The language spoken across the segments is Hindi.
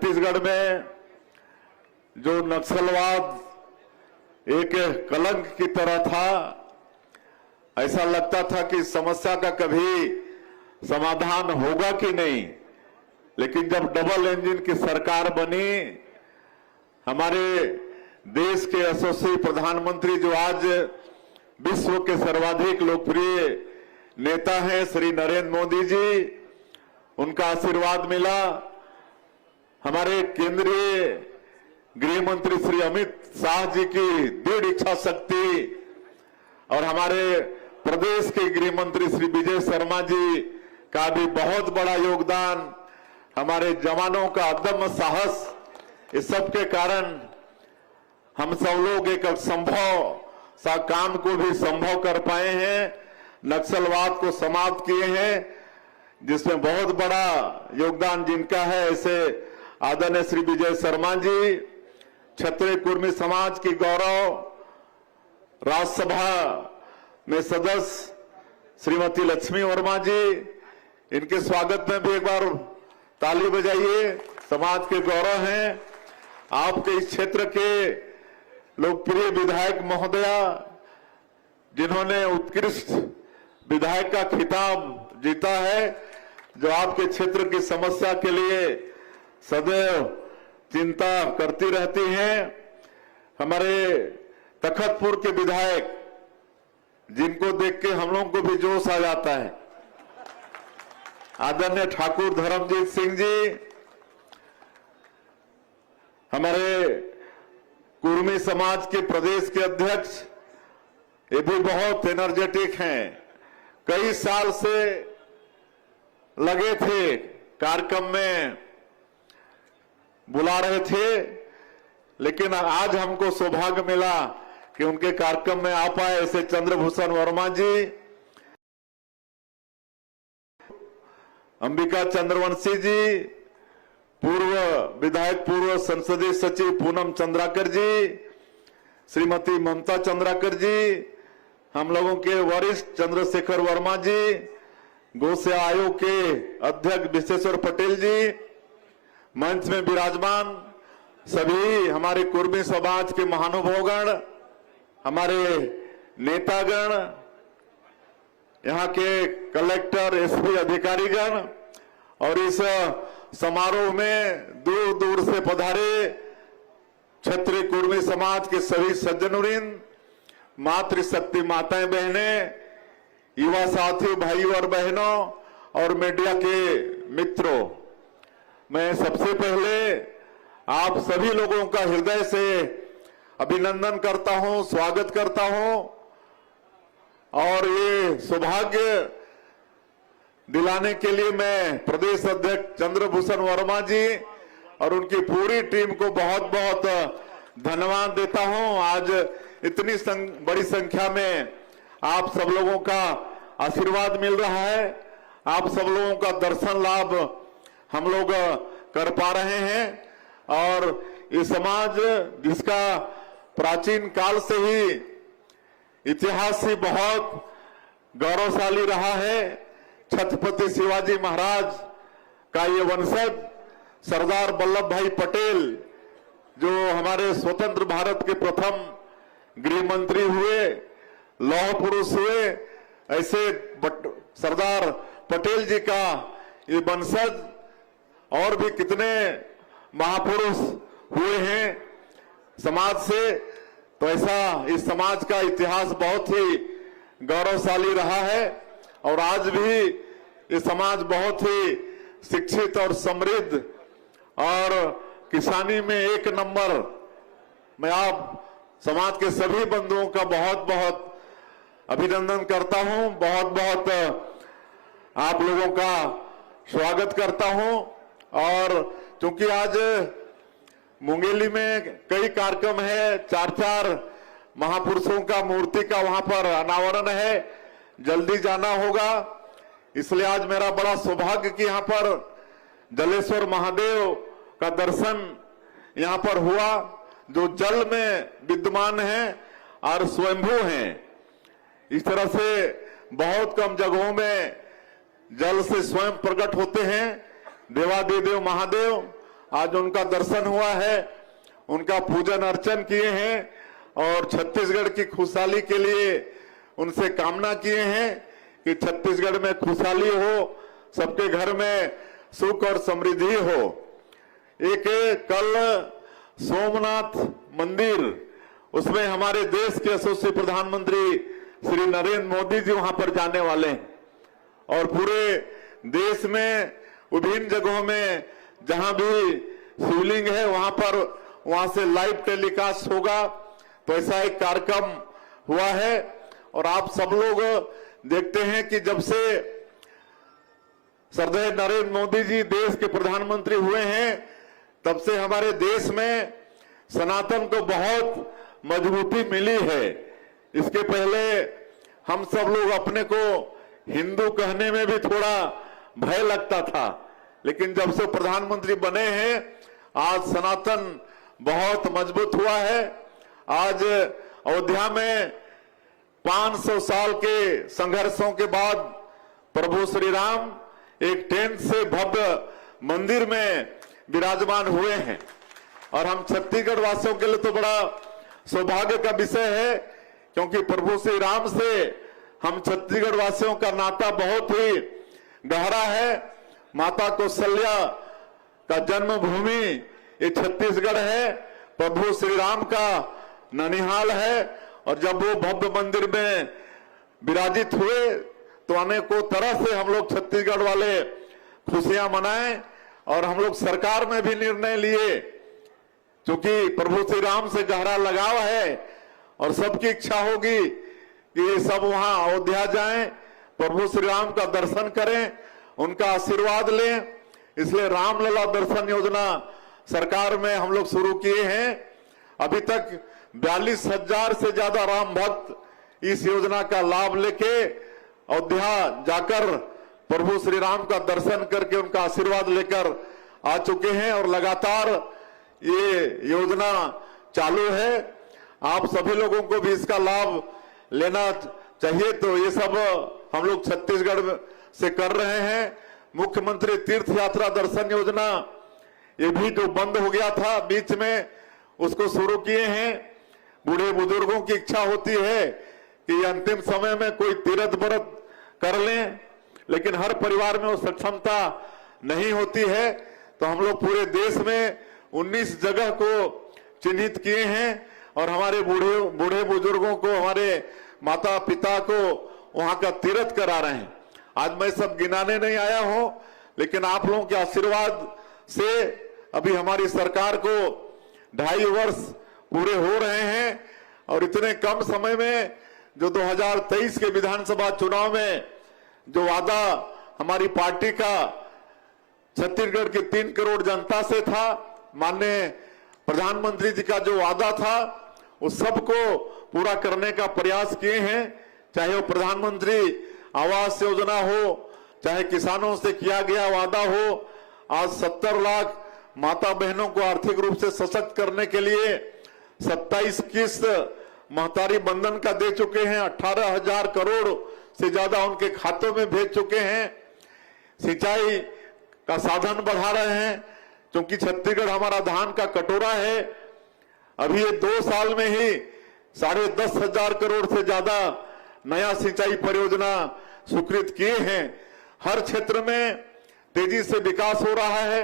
छत्तीसगढ़ में जो नक्सलवाद एक कलंक की तरह था, ऐसा लगता था कि समस्या का कभी समाधान होगा कि नहीं। लेकिन जब डबल इंजन की सरकार बनी, हमारे देश के यशस्वी प्रधानमंत्री जो आज विश्व के सर्वाधिक लोकप्रिय नेता हैं श्री नरेंद्र मोदी जी, उनका आशीर्वाद मिला। हमारे केंद्रीय गृह मंत्री श्री अमित शाह जी की दृढ़ इच्छा शक्ति और हमारे प्रदेश के गृह मंत्री श्री विजय शर्मा जी का भी बहुत बड़ा योगदान, हमारे जवानों का अदम्य साहस, इस सब के कारण हम सब लोग एक असंभव सा काम को भी संभव कर पाए हैं, नक्सलवाद को समाप्त किए हैं, जिसमें बहुत बड़ा योगदान जिनका है ऐसे आदरणीय श्री विजय शर्मा जी, क्षत्रिय कुर्मी समाज की गौरव राज्यसभा में सदस्य श्रीमती लक्ष्मी वर्मा जी, इनके स्वागत में भी एक बार ताली बजाइए। समाज के गौरव हैं। आपके इस क्षेत्र के लोकप्रिय विधायक महोदया, जिन्होंने उत्कृष्ट विधायक का खिताब जीता है, जो आपके क्षेत्र की समस्या के लिए सदैव चिंता करती रहती हैं। हमारे तखतपुर के विधायक, जिनको देख के हम लोगों को भी जोश आ जाता है, आदरणीय ठाकुर धर्मजीत सिंह जी, हमारे कुर्मी समाज के प्रदेश के अध्यक्ष, ये भी बहुत एनर्जेटिक हैं। कई साल से लगे थे, कार्यक्रम में बुला रहे थे, लेकिन आज हमको सौभाग्य मिला कि उनके कार्यक्रम में आ पाए। ऐसे चंद्रभूषण वर्मा जी, अंबिका चंद्रवंशी जी, पूर्व विधायक पूर्व संसदीय सचिव पूनम चंद्राकर जी, श्रीमती ममता चंद्राकर जी, हम लोगों के वरिष्ठ चंद्रशेखर वर्मा जी, गौ सेवा आयोग के अध्यक्ष विश्वेश्वर पटेल जी, मंच में विराजमान सभी हमारे कुर्मी समाज के महानुभावगण, हमारे नेतागण, यहाँ के कलेक्टर एसपी अधिकारीगण और इस समारोह में दूर दूर से पधारे क्षत्रिय कुर्मी समाज के सभी सज्जनवृंद, मातृशक्ति माताएं बहनें, युवा साथियों भाइयों और बहनों और मीडिया के मित्रों, मैं सबसे पहले आप सभी लोगों का हृदय से अभिनंदन करता हूं, स्वागत करता हूं और ये सौभाग्य दिलाने के लिए मैं प्रदेश अध्यक्ष चंद्रभूषण वर्मा जी और उनकी पूरी टीम को बहुत बहुत धन्यवाद देता हूं। आज इतनी बड़ी संख्या में आप सब लोगों का आशीर्वाद मिल रहा है, आप सब लोगों का दर्शन लाभ हम लोग कर पा रहे हैं और ये समाज जिसका प्राचीन काल से ही इतिहास से बहुत गौरवशाली रहा है, छत्रपति शिवाजी महाराज का ये वंशज सरदार वल्लभ भाई पटेल, जो हमारे स्वतंत्र भारत के प्रथम गृह मंत्री हुए, लौह पुरुष हुए, ऐसे सरदार पटेल जी का ये वंशज और भी कितने महापुरुष हुए हैं समाज से। तो ऐसा इस समाज का इतिहास बहुत ही गौरवशाली रहा है और आज भी ये समाज बहुत ही शिक्षित और समृद्ध और किसानी में एक नंबर। मैं आप समाज के सभी बंधुओं का बहुत बहुत अभिनंदन करता हूं, बहुत बहुत आप लोगों का स्वागत करता हूं। और क्योंकि आज मुंगेली में कई कार्यक्रम है, 4 महापुरुषों का मूर्ति का वहां पर अनावरण है, जल्दी जाना होगा, इसलिए आज मेरा बड़ा सौभाग्य कि यहाँ पर जलेश्वर महादेव का दर्शन यहाँ पर हुआ, जो जल में विद्यमान है और स्वयंभू हैं। इस तरह से बहुत कम जगहों में जल से स्वयं प्रकट होते हैं देवादिदेव महादेव आज उनका दर्शन हुआ है, उनका पूजन अर्चन किए हैं और छत्तीसगढ़ की खुशहाली के लिए उनसे कामना किए हैं कि छत्तीसगढ़ में खुशहाली हो, सबके घर में सुख और समृद्धि हो। एक कल सोमनाथ मंदिर, उसमें हमारे देश के यशस्वी प्रधानमंत्री श्री नरेंद्र मोदी जी वहां पर जाने वाले हैं और पूरे देश में विभिन्न जगहों में जहां भी शिवलिंग है वहां से लाइव टेलीकास्ट होगा। तो ऐसा एक कार्यक्रम हुआ है और आप सब लोग देखते हैं कि जब से श्रद्धेय नरेंद्र मोदी जी देश के प्रधानमंत्री हुए हैं तब से हमारे देश में सनातन को बहुत मजबूती मिली है। इसके पहले हम सब लोग अपने को हिंदू कहने में भी थोड़ा भय लगता था, लेकिन जब से प्रधानमंत्री बने हैं आज सनातन बहुत मजबूत हुआ है। आज अयोध्या में 500 साल के संघर्षों के बाद प्रभु श्री राम एक टेंट से भव्य मंदिर में विराजमान हुए हैं और हम छत्तीसगढ़ वासियों के लिए तो बड़ा सौभाग्य का विषय है, क्योंकि प्रभु श्री राम से हम छत्तीसगढ़ वासियों का नाता बहुत ही गहरा है। माता कौशल्या का जन्मभूमि ये छत्तीसगढ़ है, प्रभु श्री राम का ननिहाल है और जब वो भव्य मंदिर में विराजित हुए तो अनेकों तरह से हम लोग छत्तीसगढ़ वाले खुशियां मनाएं और हम लोग सरकार में भी निर्णय लिए, क्योंकि प्रभु श्री राम से गहरा लगाव है और सबकी इच्छा होगी कि सब वहां अयोध्या जाएं, प्रभु श्री राम का दर्शन करें, उनका आशीर्वाद लें। इसलिए रामलला दर्शन योजना सरकार में हम लोग शुरू किए हैं। अभी तक 42,000 से ज्यादा राम भक्त इस योजना का लाभ लेके अयोध्या जाकर प्रभु श्री राम का दर्शन करके उनका आशीर्वाद लेकर आ चुके हैं और लगातार ये योजना चालू है। आप सभी लोगों को भी इसका लाभ लेना चाहिए। तो ये सब हम लोग छत्तीसगढ़ से कर रहे हैं। मुख्यमंत्री तीर्थ यात्रा दर्शन योजना ये भी जो बंद हो गया था बीच में, उसको शुरू किए हैं। बूढ़े बुजुर्गों की इच्छा होती है कि अंतिम समय में कोई तीर्थ व्रत कर लें, लेकिन हर परिवार में वो सक्षमता नहीं होती है। तो हम लोग पूरे देश में 19 जगह को चिन्हित किए हैं और हमारे बूढ़े बुजुर्गों को, हमारे माता पिता को वहां का तीर्थ करा रहे हैं। आज मैं सब गिनाने नहीं आया हूं, लेकिन आप लोगों के आशीर्वाद से अभी हमारी सरकार को 2.5 वर्ष पूरे हो रहे हैं और इतने कम समय में जो 2023 के विधानसभा चुनाव में जो वादा हमारी पार्टी का छत्तीसगढ़ की 3 करोड़ जनता से था, माननीय प्रधानमंत्री जी का जो वादा था, उस सबको पूरा करने का प्रयास किए हैं। चाहे वो प्रधानमंत्री आवास योजना हो, चाहे किसानों से किया गया वादा हो। आज 70 लाख माता बहनों को आर्थिक रूप से सशक्त करने के लिए 27 किस्त महतारी बंधन का दे चुके हैं। 18,000 करोड़ से ज्यादा उनके खातों में भेज चुके हैं। सिंचाई का साधन बढ़ा रहे हैं, क्योंकि छत्तीसगढ़ हमारा धान का कटोरा है। अभी ये 2 साल में ही 10,500 करोड़ से ज्यादा नया सिंचाई परियोजना स्वीकृत किए हैं। हर क्षेत्र में तेजी से विकास हो रहा है।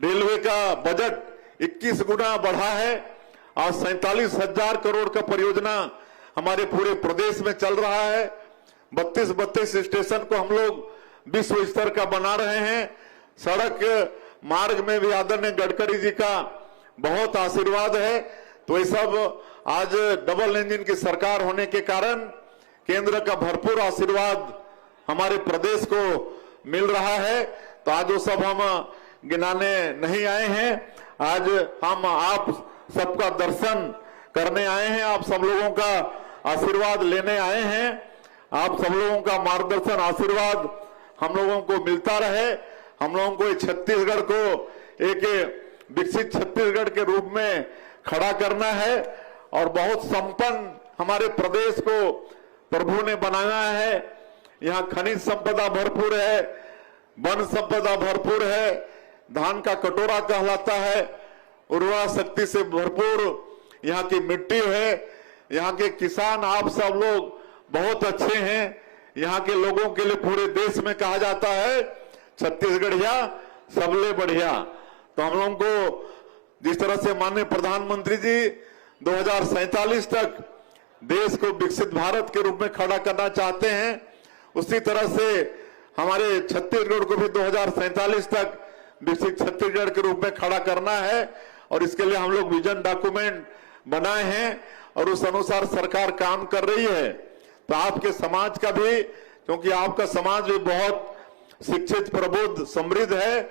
रेलवे का बजट 21 गुना बढ़ा है। आज 47,000 करोड़ का परियोजना हमारे पूरे प्रदेश में चल रहा है। 32 स्टेशन को हम लोग विश्व स्तर का बना रहे हैं। सड़क मार्ग में भी आदरणीय गडकरी जी का बहुत आशीर्वाद है। तो ये सब आज डबल इंजन की सरकार होने के कारण केंद्र का भरपूर आशीर्वाद हमारे प्रदेश को मिल रहा है। तो आज वो सब हम गिनाने नहीं आए हैं, आज हम आप सबका दर्शन करने आए हैं, आप सब लोगों का आशीर्वाद लेने आए हैं। आप सब लोगों का मार्गदर्शन आशीर्वाद हम लोगों को मिलता रहे। हम लोगों को छत्तीसगढ़ को एक विकसित छत्तीसगढ़ के रूप में खड़ा करना है और बहुत संपन्न हमारे प्रदेश को प्रभु ने बनाया है। यहाँ खनिज संपदा भरपूर है, वन संपदा भरपूर है, धान का कटोरा कहलाता है। उर्वरा शक्ति से भरपूर यहाँ की मिट्टी है। यहाँ के किसान आप सब लोग बहुत अच्छे हैं। यहाँ के लोगों के लिए पूरे देश में कहा जाता है छत्तीसगढ़िया सबले बढ़िया। तो हम लोगों को जिस तरह से माननीय प्रधानमंत्री जी 2047 तक देश को विकसित भारत के रूप में खड़ा करना चाहते हैं, उसी तरह से हमारे छत्तीसगढ़ को भी 2047 तक विकसित छत्तीसगढ़ के रूप में खड़ा करना है। और इसके लिए हम लोग विजन डॉक्यूमेंट बनाए हैं और उस अनुसार सरकार काम कर रही है। तो आपके समाज का भी, क्योंकि आपका समाज भी बहुत शिक्षित, प्रबुद्ध, समृद्ध है,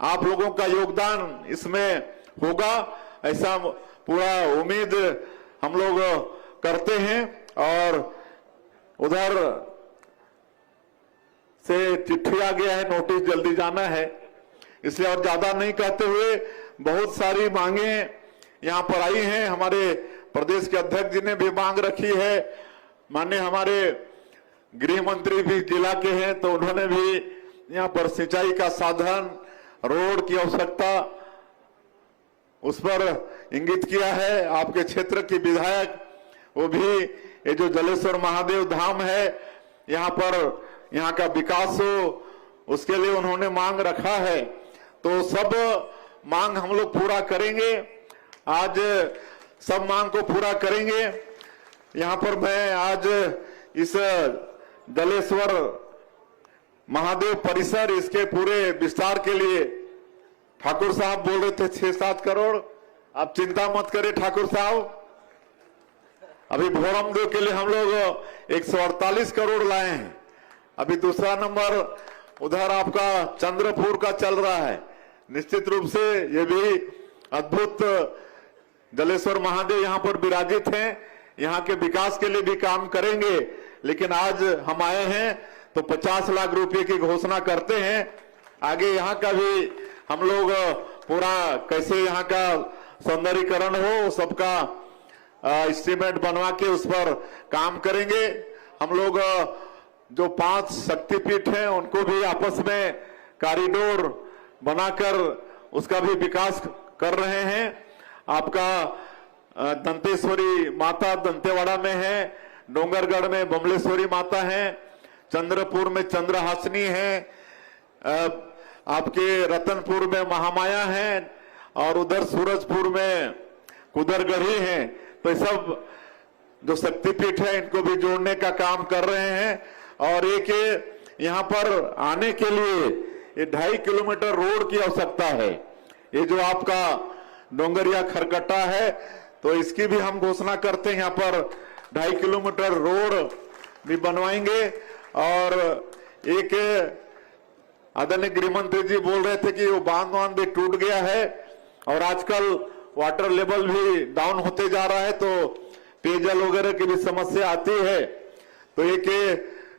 आप लोगों का योगदान इसमें होगा, ऐसा पूरा उम्मीद हम लोग करते हैं। और उधर से चिट्ठी आ गया है, नोटिस जल्दी जाना है, इसलिए और ज्यादा नहीं कहते हुए बहुत सारी मांगे यहाँ पर आई हैं। हमारे प्रदेश के अध्यक्ष जी ने भी मांग रखी है, माननीय हमारे गृह मंत्री भी जिला के हैं, तो उन्होंने भी यहाँ पर सिंचाई का साधन, रोड की आवश्यकता उस पर इंगित किया है। आपके क्षेत्र की विधायक वो भी ये जो जलेश्वर महादेव धाम है यहाँ पर, यहाँ का विकास हो, उसके लिए उन्होंने मांग रखा है। तो सब मांग हम लोग पूरा करेंगे, आज सब मांग को पूरा करेंगे। यहाँ पर मैं आज इस जलेश्वर महादेव परिसर, इसके पूरे विस्तार के लिए ठाकुर साहब बोल रहे थे 6-7 करोड़। आप चिंता मत करें ठाकुर साहब, अभी भोरमदेव के लिए हम लोग 148 करोड़ लाए हैं। अभी दूसरा नंबर उधर आपका चंद्रपुर का चल रहा है। निश्चित रूप से ये भी अद्भुत जलेश्वर महादेव यहाँ पर विराजित हैं, यहाँ के विकास के लिए भी काम करेंगे। लेकिन आज हम आए हैं तो 50 लाख रुपए की घोषणा करते हैं। आगे यहाँ का भी हम लोग पूरा कैसे यहाँ का सौंदर्यीकरण हो, सबका एस्टीमेट बनवा के उस पर काम करेंगे। हम लोग जो 5 शक्तिपीठ हैं उनको भी आपस में कॉरिडोर बनाकर उसका भी विकास कर रहे हैं। आपका दंतेश्वरी माता दंतेवाड़ा में है, डोंगरगढ़ में बमलेश्वरी माता है, चंद्रपुर में चंद्रहासिनी है, आपके रतनपुर में महामाया है और उधर सूरजपुर में कुदरगढ़ी है। तो सब जो शक्तिपीठ है इनको भी जोड़ने का काम कर रहे हैं। और एक यहाँ पर आने के लिए ये 2.5 किलोमीटर रोड की आवश्यकता है। ये जो आपका डोंगरिया खरकट्टा है तो इसकी भी हम घोषणा करते हैं, यहाँ पर 2.5 किलोमीटर रोड भी बनवाएंगे। और एक आदरणीय गृह मंत्री जी बोल रहे थे कि वो बांध भी टूट गया है और आजकल वाटर लेवल भी डाउन होते जा रहा है, तो पेयजल वगैरह की भी समस्या आती है। तो एक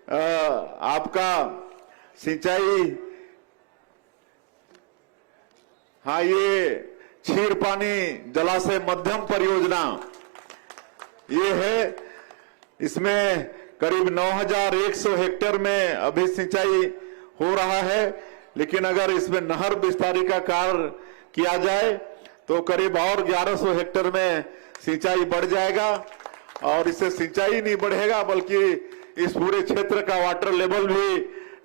आपका सिंचाई, हाँ, ये क्षीर पानी जलाशय मध्यम परियोजना ये है। इसमें करीब 9100 हेक्टेयर में अभी सिंचाई हो रहा है, लेकिन अगर इसमें नहर विस्तारी का कार्य किया जाए तो करीब और 1100 हेक्टेयर में सिंचाई बढ़ जाएगा। और इससे सिंचाई नहीं बढ़ेगा बल्कि इस पूरे क्षेत्र का वाटर लेवल भी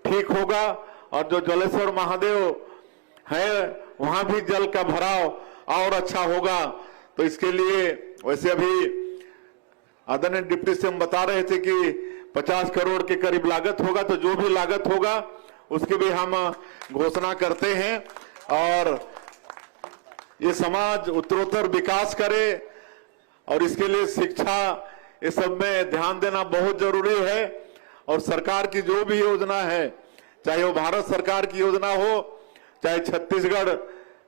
ठीक होगा। और जो जलेश्वर महादेव है वहां भी जल का भराव और अच्छा होगा। तो इसके लिए वैसे अभी आदरणीय डिप्टी सीएम बता रहे थे कि 50 करोड़ के करीब लागत होगा, तो जो भी लागत होगा उसकी भी हम घोषणा करते हैं। और ये समाज उत्तरोत्तर विकास करे और इसके लिए शिक्षा, ये सब में ध्यान देना बहुत जरूरी है। और सरकार की जो भी योजना है, चाहे वो भारत सरकार की योजना हो, चाहे छत्तीसगढ़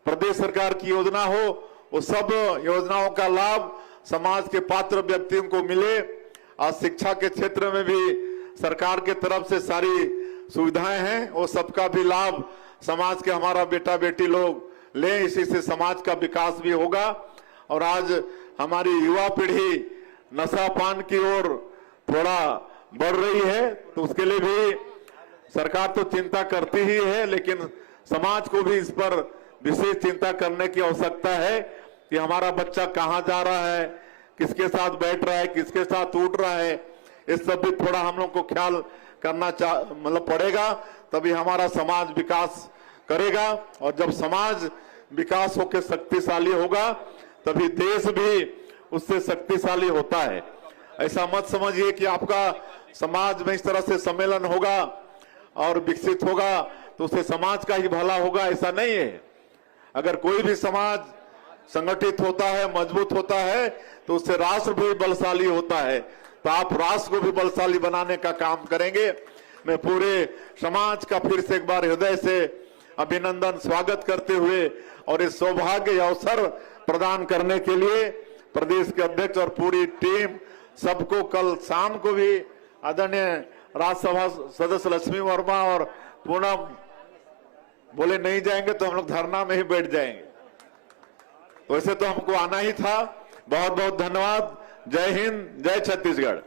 प्रदेश सरकार की योजना हो, वो सब योजनाओं का लाभ समाज के पात्र व्यक्तियों को मिले। और शिक्षा के क्षेत्र में भी सरकार के तरफ से सारी सुविधाएं हैं, वो सबका भी लाभ समाज के हमारा बेटा बेटी लोग लें, इसी से समाज का विकास भी होगा। और आज हमारी युवा पीढ़ी नशा पान की ओर थोड़ा बढ़ रही है, तो उसके लिए भी सरकार तो चिंता करती ही है, लेकिन समाज को भी इस पर विशेष चिंता करने की आवश्यकता है कि हमारा बच्चा कहाँ जा रहा है, किसके साथ बैठ रहा है, किसके साथ उठ रहा है, इस सब भी थोड़ा हम लोग को ख्याल करना मतलब पड़ेगा, तभी हमारा समाज विकास करेगा। और जब समाज विकास होकर शक्तिशाली होगा तभी देश भी उससे शक्तिशाली होता है। ऐसा मत समझिए कि आपका समाज में इस तरह से सम्मेलन होगा और विकसित होगा तो उससे समाज का ही भला होगा, ऐसा नहीं है। अगर कोई भी समाज संगठित होता है, मजबूत होता है, तो उससे राष्ट्र भी बलशाली होता है। तो आप राष्ट्र को भी बलशाली बनाने का काम करेंगे। मैं पूरे समाज का फिर से एक बार हृदय से अभिनंदन स्वागत करते हुए और इस सौभाग्य अवसर प्रदान करने के लिए प्रदेश के अध्यक्ष और पूरी टीम सबको कल शाम को भी आदरणीय राज्यसभा सदस्य लक्ष्मी वर्मा और पूनम बोले नहीं जाएंगे तो हम लोग धरना में ही बैठ जाएंगे, तो वैसे तो हमको आना ही था। बहुत बहुत धन्यवाद। जय हिंद, जय छत्तीसगढ़।